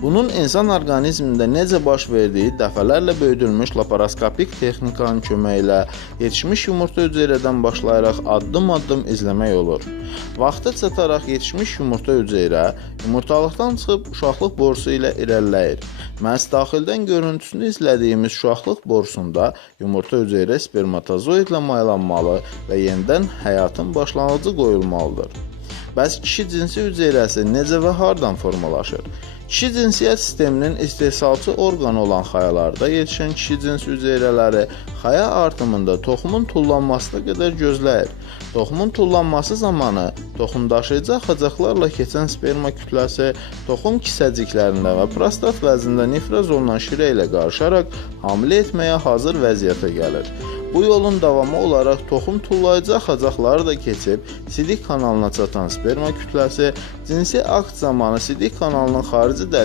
Bunun insan orqanizmində necə baş verdiyi dəfələrlə böyüdülmüş laparoskopik texnikanın köməyi ilə yetişmiş yumurta hüceyrədən başlayaraq addım-addım izləmək olur. Vaxtı çataraq yetişmiş yumurta hüceyrə yumurtalıqdan çıxıb uşaqlıq borusu ilə irəliləyir. Məhz daxildən görüntüsünü izlədiyimiz uşaqlıq borusunda yumurta hüceyrə spermatozoidlə maylanmalı və yenidən həyatın başlanğıcı qoyulmalıdır. Bəs kişi cinsi hüceyrəsi necə və hardan formalaşır? Kişi cinsiyyət sisteminin istehsalçı orqanı olan xayalarda yetişən kişi cinsi hüceyrələri xaya artımında toxumun tullanmasına qədər gözləyir. Toxumun tullanması zamanı toxumdaşıyıcı axacaqlarla keçən sperma kütləsi toxum kisəciklərində və prostat vəznində nifrəz olunan şirə ilə qarışaraq hamilə etməyə hazır vəziyyətə gəlir. Bu yolun davamı olaraq toxum tullayıcı axacaqları da keçib sidik kanalına çatan sperma kütləsi cinsi akt zamanı sidik kanalının xarici